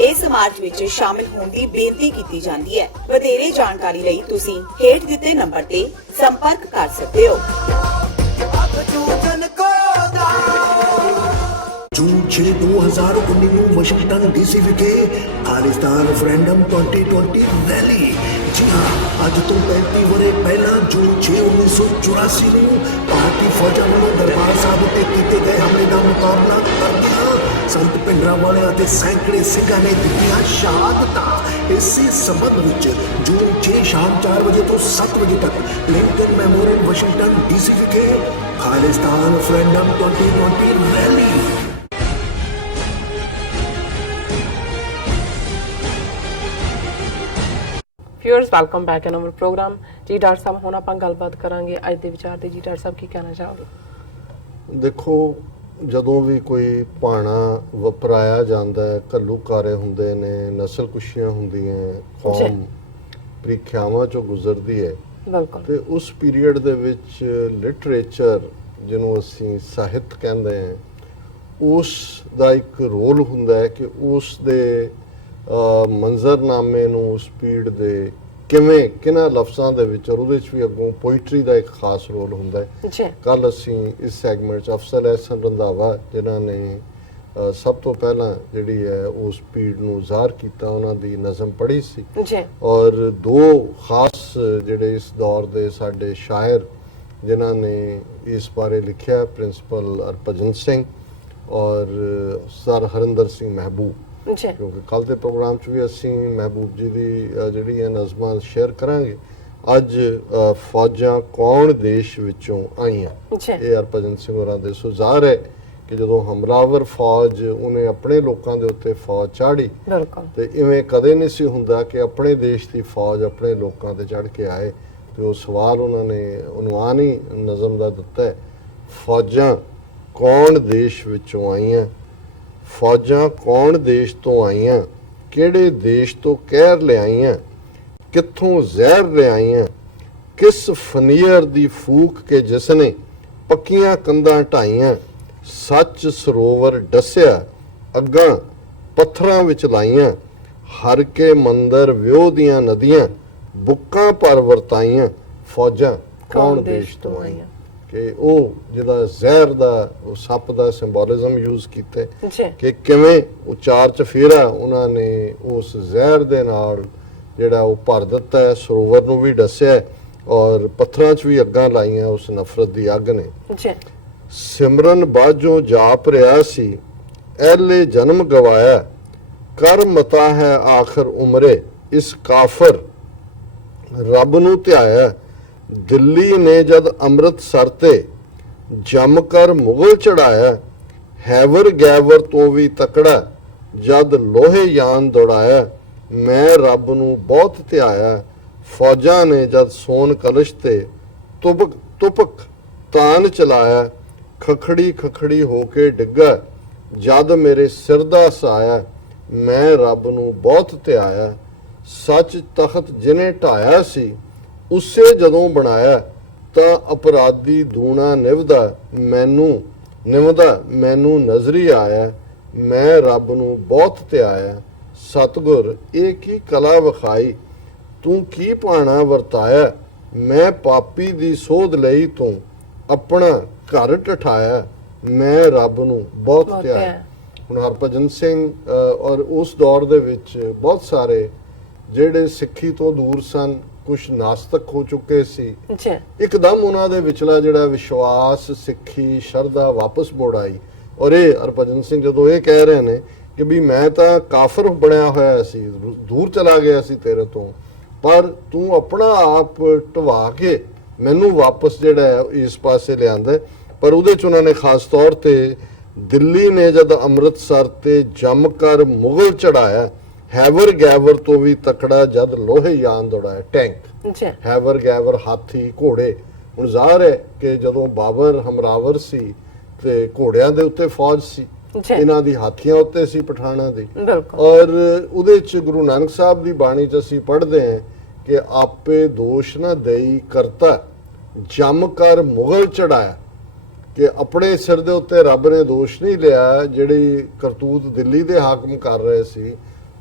ਇਸ ਮਾਰਚ ਵਿੱਚ ਸ਼ਾਮਿਲ ਹੋਣ ਦੀ ਬੇਨਤੀ ਕੀਤੀ ਜਾਂਦੀ ਹੈ। ਵਧੇਰੇ ਜਾਣਕਾਰੀ ਲਈ ਤੁਸੀਂ ਹੇਠ ਦਿੱਤੇ ਨੰਬਰ ਤੇ ਸੰਪਰਕ ਕਰ ਸਕਦੇ ਹੋ। जून 6 2019 ਨੂੰ ਵਾਸ਼ਿੰਗਟਨ ਡੀਸੀ ਵਿਖੇ ਖਾਲਿਸਤਾਨ ਰੈਫਰੈਂਡਮ 2020 ਰੈਲੀ। ਜੀ ਹਾਂ, ਅੱਜ ਤੋਂ 35 ਵਰ੍ਹੇ ਪਹਿਲਾਂ ਜੂਨ 6 1984 ਨੂੰ ਭਾਰਤੀ ਫੌਜਾਂ ਵੱਲੋਂ ਦਰਬਾਰ ਸਾਹਿਬ ਤੇ ਕੀਤੇ ਗਏ ਹਮਲੇ ਦਾ ਮੁਕਾਬਲਾ ਕਰਦਿਆਂ ਸੰਤ ਭਿੰਡਰਾਂਵਾਲੇ ਅਤੇ ਸੈਂਕੜੇ ਸਿੱਖਾਂ ਨੇ ਦਿੱਤੀਆਂ ਸ਼ਹਾਦਤਾਂ। ਇਸੇ ਸੰਬੰਧ ਵਿੱਚ ਜੂਨ 6 ਸ਼ਾਮ 4 ਵਜੇ ਤੋਂ 7 ਵਜੇ ਤੱਕ ਲਿੰਕਨ ਮੈਮੋਰੀਅਲ ਵਾਸ਼ਿੰਗਟਨ ਡੀਸੀ ਵਿਖੇ Khalistan referendum 2020 rally. Viewers welcome back in our program. जी डॉक्टर साहब हुण आपां गलबात करांगे अज दे विचार ते। जी डॉक्टर साहब की कहना चाहोगे? देखो, ਜਦੋਂ ਵੀ ਕੋਈ ਭਾਣਾ ਵਪਰਾਇਆ ਜਾਂਦਾ ਹੈ, ਘੱਲੂਘਾਰੇ ਹੁੰਦੇ ਨੇ, ਨਸਲਕੁਸ਼ੀਆਂ ਹੁੰਦੀਆਂ, ਕੌਮ ਪ੍ਰੀਖਿਆਵਾਂ ਚੋਂ ਗੁਜ਼ਰਦੀ ਹੈ, ਬਿਲਕੁਲ, ਤੇ ਉਸ ਪੀਰੀਅਡ ਦੇ ਵਿੱਚ ਲਿਟਰੇਚਰ ਜਿਹਨੂੰ ਅਸੀਂ ਸਾਹਿਤ ਕਹਿੰਦੇ ਹਾਂ, ਉਸ ਦਾ ਇੱਕ ਰੋਲ ਹੁੰਦਾ ਹੈ ਕਿ ਉਸ ਦੇ ਮੰਜ਼ਰਨਾਮੇ ਨੂੰ ਸਪੀਡ ਦੇ ਕਿਵੇਂ ਕਿਹਨਾਂ ਲਫ਼ਜ਼ਾਂ ਦੇ ਵਿੱਚ, ਔਰ ਉਹਦੇ 'ਚ ਵੀ ਅੱਗੋਂ ਪੋਇਟਰੀ ਦਾ ਇੱਕ ਖਾਸ ਰੋਲ ਹੁੰਦਾ ਹੈ। ਕੱਲ੍ਹ ਅਸੀਂ ਇਸ ਸੈਗਮੈਂਟ 'ਚ ਅਫਜ਼ਲ ਅਹਿਸਨ ਰੰਧਾਵਾ ਜਿਨ੍ਹਾਂ ਨੇ ਸਭ ਤੋਂ ਪਹਿਲਾਂ ਜਿਹੜੀ ਹੈ ਉਹ ਸਪੀਡ ਨੂੰ ਜ਼ਾਹਰ ਕੀਤਾ, ਉਹਨਾਂ ਦੀ ਨਜ਼ਮ ਪੜ੍ਹੀ ਸੀ। ਔਰ ਦੋ ਖਾਸ ਜਿਹੜੇ ਇਸ ਦੌਰ ਦੇ ਸਾਡੇ ਸ਼ਾਇਰ ਜਿਨ੍ਹਾਂ ਨੇ ਇਸ ਬਾਰੇ ਲਿਖਿਆ, ਪ੍ਰਿੰਸੀਪਲ ਹਰਭਜਨ ਸਿੰਘ ਔਰ ਸਰ ਹਰਿੰਦਰ ਸਿੰਘ ਮਹਿਬੂਬ, ਕਿਉਂਕਿ ਕੱਲ੍ਹ ਦੇ ਪ੍ਰੋਗਰਾਮ 'ਚ ਵੀ ਅਸੀਂ ਮਹਿਬੂਬ ਜੀ ਦੀ ਜਿਹੜੀ ਹੈ ਨਜ਼ਮਾਂ ਸ਼ੇਅਰ ਕਰਾਂਗੇ। ਅੱਜ ਫੌਜਾਂ ਕੌਣ ਦੇਸ਼ ਵਿੱਚੋਂ ਆਈਆਂ, ਇਹ ਹਰਭਜਨ ਸਿੰਘ ਹੋਰਾਂ ਦੇ ਸੁਝਾਅ ਹੈ ਕਿ ਜਦੋਂ ਹਮਲਾਵਰ ਫੌਜ ਉਹਨੇ ਆਪਣੇ ਲੋਕਾਂ ਦੇ ਉੱਤੇ ਫੌਜ ਚਾੜੀ, ਤੇ ਇਵੇਂ ਕਦੇ ਨਹੀਂ ਸੀ ਹੁੰਦਾ ਕਿ ਆਪਣੇ ਦੇਸ਼ ਦੀ ਫੌਜ ਆਪਣੇ ਲੋਕਾਂ ਤੇ ਚੜ੍ਹ ਕੇ ਆਏ। ਤੇ ਉਹ ਸਵਾਲ ਉਹਨਾਂ ਨੇ ਉਨਵਾਨ ਹੀ ਨਜ਼ਮ ਦਾ ਦਿੱਤਾ ਹੈ, ਫੌਜਾਂ ਕੌਣ ਦੇਸ਼ ਵਿੱਚੋਂ ਆਈਆਂ, ਫੌਜਾਂ ਕੌਣ ਦੇਸ਼ ਤੋਂ ਆਈਆਂ, ਕਿਹੜੇ ਦੇਸ਼ ਤੋਂ ਕਹਿਰ ਲਿਆਈਆਂ, ਕਿੱਥੋਂ ਜ਼ਹਿਰ ਲਿਆਈਆਂ, ਕਿਸ ਫਨੀਅਰ ਦੀ ਫੂਕ ਕੇ ਜਿਸਨੇ ਪੱਕੀਆਂ ਕੰਧਾਂ ਢਾਈਆਂ, ਸੱਚ ਸਰੋਵਰ ਡਸਿਆ ਅੱਗਾਂ ਪੱਥਰਾਂ ਵਿੱਚ ਲਾਈਆਂ, ਹਰ ਕੇ ਮੰਦਰ ਵਿਉ ਦੀਆਂ ਨਦੀਆਂ ਬੁੱਕਾਂ ਪਰ ਵਰਤਾਈਆਂ, ਫੌਜਾਂ ਕੌਣ ਦੇਸ਼ ਤੋਂ ਆਈਆਂ। ਕਿ ਉਹ ਜਿਹੜਾ ਜ਼ਹਿਰ ਦਾ, ਉਹ ਸੱਪ ਦਾ ਸਿੰਬੋਲਿਜ਼ਮ ਯੂਜ਼ ਕੀਤੇ ਕਿ ਕਿਵੇਂ ਉਹ ਚਾਰ ਚਫੇਰਾ ਉਹਨਾਂ ਨੇ ਉਸ ਜ਼ਹਿਰ ਦੇ ਨਾਲ ਜਿਹੜਾ ਉਹ ਭਰ ਦਿੱਤਾ ਹੈ, ਸਰੋਵਰ ਨੂੰ ਵੀ ਡਸਿਆ ਔਰ ਪੱਥਰਾਂ 'ਚ ਵੀ ਅੱਗਾਂ ਲਾਈਆਂ ਉਸ ਨਫ਼ਰਤ ਦੀ ਅੱਗ ਨੇ। ਸਿਮਰਨ ਬਾਝੋਂ ਜਾਪ ਰਿਹਾ ਸੀ, ਐਲੇ ਜਨਮ ਗਵਾਇਆ, ਕਰ ਮਤਾ ਹੈ ਆਖਰ ਉਮਰੇ, ਇਸ ਕਾਫਰ ਰੱਬ ਨੂੰ ਧਿਆਇਆ, ਦਿੱਲੀ ਨੇ ਜਦ ਅੰਮ੍ਰਿਤਸਰ ਤੇ ਜੰਮ ਕਰ ਮੁਗਲ ਚੜਾਇਆ, ਹੈਵਰ ਗੈਵਰ ਤੋਂ ਵੀ ਤਕੜਾ ਜਦ ਲੋਹੇ ਯਾਨ ਦੌੜਾਇਆ, ਮੈਂ ਰੱਬ ਨੂੰ ਬਹੁਤ ਧਿਆਇਆ, ਫੌਜਾਂ ਨੇ ਜਦ ਸੋਨ ਕਲਸ਼ ਤੇ ਤੁਪਕ ਤਾਨ ਚਲਾਇਆ, ਖਖੜੀ ਖਖੜੀ ਹੋ ਕੇ ਡਿੱਗਾ ਜਦ ਮੇਰੇ ਸਿਰ ਦਾ ਸਾਇਆ, ਮੈਂ ਰੱਬ ਨੂੰ ਬਹੁਤ ਧਿਆਇਆ, ਸੱਚ ਤਖਤ ਜਿਨੇ ਢਾਇਆ ਸੀ ਉਸੇ ਜਦੋਂ ਬਣਾਇਆ, ਤਾਂ ਅਪਰਾਧੀ ਦੂਣਾ ਨਿਭਦਾ ਮੈਨੂੰ ਨਜ਼ਰੀ ਆਇਆ, ਮੈਂ ਰੱਬ ਨੂੰ ਬਹੁਤ ਧਿਆਇਆ, ਸਤਿਗੁਰ ਇਹ ਕੀ ਕਲਾ ਵਿਖਾਈ, ਤੂੰ ਕੀ ਭਾਣਾ ਵਰਤਾਇਆ, ਮੈਂ ਪਾਪੀ ਦੀ ਸੋਧ ਲਈ ਤੂੰ ਆਪਣਾ ਘਰ ਟਠਾਇਆ, ਮੈਂ ਰੱਬ ਨੂੰ ਬਹੁਤ ਧਿਆਇਆ। ਹੁਣ ਹਰਭਜਨ ਸਿੰਘ ਔਰ ਉਸ ਦੌਰ ਦੇ ਵਿੱਚ ਬਹੁਤ ਸਾਰੇ ਜਿਹੜੇ ਸਿੱਖੀ ਤੋਂ ਦੂਰ ਸਨ, ਕੁਛ ਨਾਸਤਕ ਹੋ ਚੁੱਕੇ ਸੀ, ਇੱਕਦਮ ਉਹਨਾਂ ਦੇ ਵਿਚਲਾ ਜਿਹੜਾ ਵਿਸ਼ਵਾਸ, ਸਿੱਖੀ, ਸ਼ਰਧਾ ਵਾਪਸ ਮੁੜ ਆਈ। ਔਰ ਇਹ ਹਰਭਜਨ ਸਿੰਘ ਜਦੋਂ ਇਹ ਕਹਿ ਰਹੇ ਨੇ ਕਿ ਵੀ ਮੈਂ ਤਾਂ ਕਾਫਰ ਬਣਿਆ ਹੋਇਆ ਸੀ, ਦੂਰ ਚਲਾ ਗਿਆ ਸੀ ਤੇਰੇ ਤੋਂ, ਪਰ ਤੂੰ ਆਪਣਾ ਆਪ ਢਵਾ ਕੇ ਮੈਨੂੰ ਵਾਪਸ ਜਿਹੜਾ ਹੈ ਇਸ ਪਾਸੇ ਲਿਆਂਦਾ। ਪਰ ਉਹਦੇ 'ਚ ਉਹਨਾਂ ਨੇ ਖਾਸ ਤੌਰ ਤੇ ਦਿੱਲੀ ਨੇ ਜਦ ਅੰਮ੍ਰਿਤਸਰ ਤੇ ਜੰਮ ਕਰ ਮੁਗਲ ਚੜਾਇਆ, ਹੈਵਰ ਗੈਵਰ ਤੋਂ ਵੀ ਤਕੜਾ ਜਦ ਲੋਹੇ ਯਾਨ ਦੌੜਾਇਆ, ਟੈਂਕ, ਹੈਵਰ ਗੈਵਰ ਹਾਥੀ, ਘੋੜੇ। ਹੁਣ ਜ਼ਾਹਰ ਹੈ ਕਿ ਜਦੋਂ ਬਾਬਰ ਹਮਰਾਵਰ ਸੀ ਤੇ ਘੋੜਿਆਂ ਦੇ ਉੱਤੇ ਫੌਜ ਸੀ, ਇਹਨਾਂ ਦੀ ਹਾਥੀਆਂ ਉੱਤੇ ਸੀ ਪਠਾਨਾਂ ਦੀ। ਔਰ ਉਹਦੇ 'ਚ ਗੁਰੂ ਨਾਨਕ ਸਾਹਿਬ ਦੀ ਬਾਣੀ 'ਚ ਅਸੀਂ ਪੜ੍ਹਦੇ ਹਾਂ ਕਿ ਆਪੇ ਦੋਸ਼ ਨਾ ਦੇਈ ਕਰਤਾ ਜੰਮ ਕਰ ਮੁਗਲ ਚੜਾਇਆ, ਕਿ ਆਪਣੇ ਸਿਰ ਦੇ ਉੱਤੇ ਰੱਬ ਨੇ ਦੋਸ਼ ਨਹੀਂ ਲਿਆ, ਜਿਹੜੀ ਕਰਤੂਤ ਦਿੱਲੀ ਦੇ ਹਾਕਮ ਕਰ ਰਹੇ ਸੀ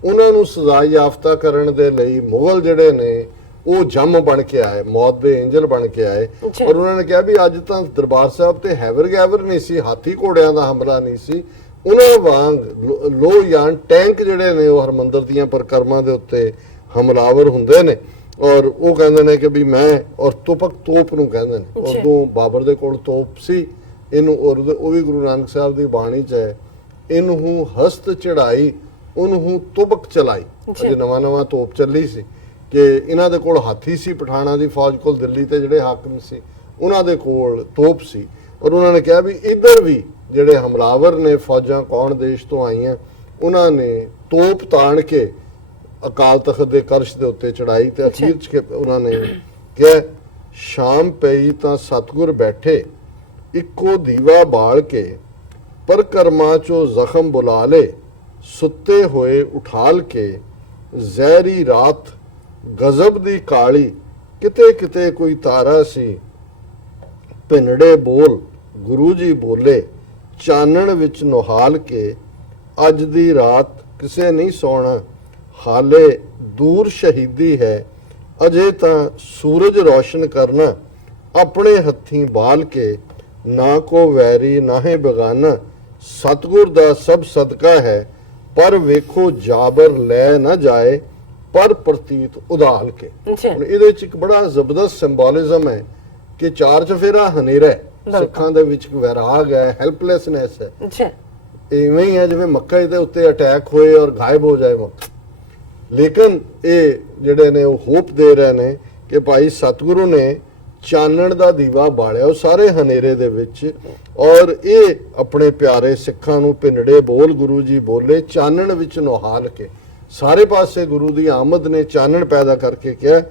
ਉਹਨਾਂ ਨੂੰ ਸਜ਼ਾ ਯਾਫਤਾ ਕਰਨ ਦੇ ਲਈ ਮੁਗਲ ਜਿਹੜੇ ਨੇ ਉਹ ਜੰਮ ਬਣ ਕੇ ਆਏ, ਮੌਤ ਦੇ ਐਂਜਲ ਬਣ ਕੇ ਆਏ। ਔਰ ਉਹਨਾਂ ਨੇ ਕਿਹਾ ਵੀ ਅੱਜ ਤਾਂ ਦਰਬਾਰ ਸਾਹਿਬ ਤੇ ਹੈਵਰ ਗੈਵਰ ਨਹੀਂ ਸੀ, ਹਾਥੀ ਘੋੜਿਆਂ ਦਾ ਹਮਲਾ ਨਹੀਂ ਸੀ, ਉਹਨਾਂ ਵਾਂਗ ਲੋਹੀਆਨ ਟੈਂਕ ਜਿਹੜੇ ਨੇ ਉਹ ਹਰਮੰਦਰ ਦੀਆਂ ਪਰਿਕਰਮਾ ਦੇ ਉੱਤੇ ਹਮਲਾਵਰ ਹੁੰਦੇ ਨੇ। ਔਰ ਉਹ ਕਹਿੰਦੇ ਨੇ ਕਿ ਵੀ ਮੈਂ ਔਰ ਤੋਪ ਨੂੰ ਕਹਿੰਦੇ ਨੇ, ਉਦੋਂ ਬਾਬਰ ਦੇ ਕੋਲ ਤੋਪ ਸੀ, ਇਹਨੂੰ ਉਹ ਵੀ ਗੁਰੂ ਨਾਨਕ ਸਾਹਿਬ ਦੀ ਬਾਣੀ 'ਚ ਹੈ, ਇਹਨੂੰ ਹਸਤ ਚੜਾਈ ਉਹਨੂੰ ਤੁਬਕ ਚਲਾਈ। ਅਜੇ ਨਵਾਂ ਤੋਪ ਚੱਲੀ ਸੀ ਕਿ ਇਹਨਾਂ ਦੇ ਕੋਲ ਹਾਥੀ ਸੀ, ਪਠਾਣਾ ਦੀ ਫੌਜ ਕੋਲ, ਦਿੱਲੀ ਤੇ ਜਿਹੜੇ ਹਾਕਮ ਸੀ ਉਹਨਾਂ ਦੇ ਕੋਲ ਤੋਪ ਸੀ। ਔਰ ਉਹਨਾਂ ਨੇ ਕਿਹਾ ਵੀ ਇੱਧਰ ਵੀ ਜਿਹੜੇ ਹਮਲਾਵਰ ਨੇ ਫੌਜਾਂ ਕੌਣ ਦੇਸ਼ ਤੋਂ ਆਈਆਂ, ਉਹਨਾਂ ਨੇ ਤੋਪ ਤਾਣ ਕੇ ਅਕਾਲ ਤਖਤ ਦੇ ਕਰਸ਼ ਦੇ ਉੱਤੇ ਚੜਾਈ ਤੇ ਅਖੀਰ 'ਚ ਉਹਨਾਂ ਨੇ ਕਿਹਾ ਸ਼ਾਮ ਪਈ ਤਾਂ ਸਤਿਗੁਰ ਬੈਠੇ ਇੱਕੋ ਦੀਵਾ ਬਾਲ ਕੇ, ਪਰ ਕਰਮਾਂ ਚੋਂ ਜ਼ਖਮ ਬੁਲਾ ਲੇ, ਸੁੱਤੇ ਹੋਏ ਉਠਾਲ ਕੇ, ਜ਼ਹਿਰੀ ਰਾਤ ਗਜ਼ਬ ਦੀ ਕਾਲੀ, ਕਿਤੇ ਕਿਤੇ ਕੋਈ ਤਾਰਾ ਸੀ, ਭਿੰਨੜੇ ਬੋਲ ਗੁਰੂ ਜੀ ਬੋਲੇ, ਚਾਨਣ ਵਿੱਚ ਨੁਹਾਲ ਕੇ, ਅੱਜ ਦੀ ਰਾਤ ਕਿਸੇ ਨਹੀਂ ਸੌਣਾ, ਹਾਲੇ ਦੂਰ ਸ਼ਹੀਦੀ ਹੈ, ਅਜੇ ਤਾਂ ਸੂਰਜ ਰੋਸ਼ਨ ਕਰਨਾ, ਆਪਣੇ ਹੱਥੀਂ ਬਾਲ ਕੇ, ਨਾ ਕੋ ਵੈਰੀ ਨਾਹੇ ਬਗਾਨਾ, ਸਤਿਗੁਰ ਦਾ ਸਭ ਸਦਕਾ ਹੈ, ਪਰ ਵੇਖੋ ਜਾਬਰ ਲੈ ਨਾ ਜਾਏ, ਪਰ ਪ੍ਰਤੀਤ ਉਦਾਲ ਕੇ। ਹੁਣ ਇਹਦੇ ਵਿੱਚ ਇੱਕ ਬੜਾ ਜ਼ਬਰਦਸਤ ਸਿੰਬੋਲਿਜ਼ਮ ਹੈ ਕਿ ਚਾਰ ਚਫੇਰਾ ਹਨੇਰਾ ਹੈ, ਸਿੱਖਾਂ ਦੇ ਵਿੱਚ ਵੈਰਾਗ ਹੈ, ਹੈਲਪਲੈਸਨੈਸ ਹੈ। ਇਵੇਂ ਹੀ ਹੈ ਜਿਵੇਂ ਮੱਕਾ ਦੇ ਉੱਤੇ ਅਟੈਕ ਹੋਏ ਔਰ ਗਾਇਬ ਹੋ ਜਾਏ ਮੱਕਾ। ਲੇਕਿਨ ਇਹ ਜਿਹੜੇ ਨੇ ਉਹ ਹੋਪ ਦੇ ਰਹੇ ਨੇ ਕਿ ਭਾਈ ਸਤਿਗੁਰੂ ਨੇ ਚਾਨਣ ਦਾ ਦੀਵਾ ਬਾਲਿਆ ਉਹ ਸਾਰੇ ਹਨੇਰੇ ਦੇ ਵਿੱਚ, ਔਰ ਇਹ ਆਪਣੇ ਪਿਆਰੇ ਸਿੱਖਾਂ ਨੂੰ ਭਿੰਨੜੇ ਬੋਲ ਗੁਰੂ ਜੀ ਬੋਲੇ, ਚਾਨਣ ਵਿੱਚ ਨੁਹਾਲ ਕੇ, ਸਾਰੇ ਪਾਸੇ ਗੁਰੂ ਦੀ ਆਮਦ ਨੇ ਚਾਨਣ ਪੈਦਾ ਕਰਕੇ ਕਿਹਾ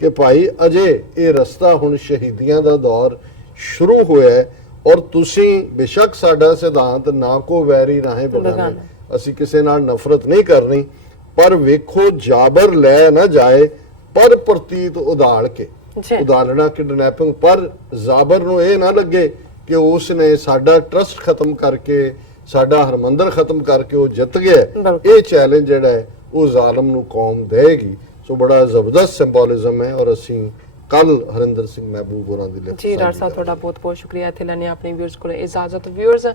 ਕਿ ਭਾਈ ਅਜੇ ਇਹ ਰਸਤਾ ਹੁਣ ਸ਼ਹੀਦੀਆਂ ਦਾ ਦੌਰ ਸ਼ੁਰੂ ਹੋਇਆ ਹੈ, ਔਰ ਤੁਸੀਂ ਬੇਸ਼ੱਕ ਸਾਡਾ ਸਿਧਾਂਤ ਨਾ ਕੋ ਵੈਰੀ ਨਾਹੇ ਬਗਾਨਾ, ਅਸੀਂ ਕਿਸੇ ਨਾਲ ਨਫ਼ਰਤ ਨਹੀਂ ਕਰਨੀ, ਪਰ ਵੇਖੋ ਜਾਬਰ ਲੈ ਨਾ ਜਾਏ, ਪਰ ਪ੍ਰਤੀਤ ਉਦਾਲ ਕੇ, ਉਦਾਲਣਾ ਕਿਡਨੈਪਿੰਗ, ਪਰ ਜ਼ਾਬਰ ਨੂੰ ਇਹ ਨਾ ਲੱਗੇ ਕਿ ਉਸ ਨੇ ਸਾਡਾ ਟਰਸਟ ਖਤਮ ਕਰਕੇ, ਸਾਡਾ ਹਰਮੰਦਰ ਖਤਮ ਕਰਕੇ ਉਹ ਜਿੱਤ ਗਿਆ। ਇਹ ਚੈਲੰਜ ਜਿਹੜਾ ਹੈ ਉਹ ਜ਼ਾਲਮ ਨੂੰ ਕੌਮ ਦੇਗੀ। ਸੋ ਬੜਾ ਜ਼ਬਰਦਸਤ ਸਿੰਬੋਲਿਜ਼ਮ ਹੈ। ਔਰ ਅਸੀਂ ਕੱਲ ਹਰਿੰਦਰ ਸਿੰਘ ਮਹਿਬੂਬ ਹੋਰਾਂ ਦੀ ਜੀ ਡਾਕਟਰ ਸਾਹਿਬ ਤੁਹਾਡਾ ਬਹੁਤ ਬਹੁਤ ਸ਼ੁਕਰੀਆ ਇੱਥੇ ਲੈਣੇ ਆਪਣੀ ਵਿਊਅਰਸ ਕੋਲ ਇਜਾਜ਼ਤ। ਵਿਊਅਰਸ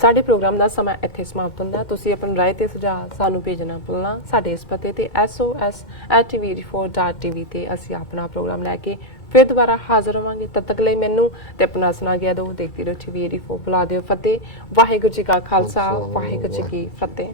ਸਾਡੇ ਪ੍ਰੋਗਰਾਮ ਦਾ ਸਮਾਂ ਇੱਥੇ ਸਮਾਪਤ ਹੁੰਦਾ। ਤੁਸੀਂ ਆਪਣੀ ਰਾਏ ਤੇ ਸੁਝਾਅ ਸਾਨੂੰ ਭੇਜਣਾ ਭੁੱਲਣਾ ਸਾਡੇ ਇਸ ਪਤੇ ਤੇ sos@tv84.tv ਤੇ ਅਸੀਂ ਆਪਣਾ ਪ੍ਰੋਗਰਾਮ ਲੈ ਕੇ ਫਿਰ ਦੁਬਾਰਾ ਹਾਜ਼ਰ ਹੋਵਾਂਗੇ। ਤਦ ਤੱਕ ਲਈ ਮੈਨੂੰ ਤੇ ਆਪਣਾ ਸੁਣਾ ਗਿਆ ਦੋ ਦੇਖਦੇ ਰਹੋ TV84। ਬੁਲਾ ਦਿਓ ਫਤਿਹ। ਵਾਹਿਗੁਰੂ ਜੀ ਕਾ ਖਾਲਸਾ, ਵਾਹਿਗੁਰੂ ਜੀ ਕੀ ਫਤਿਹ।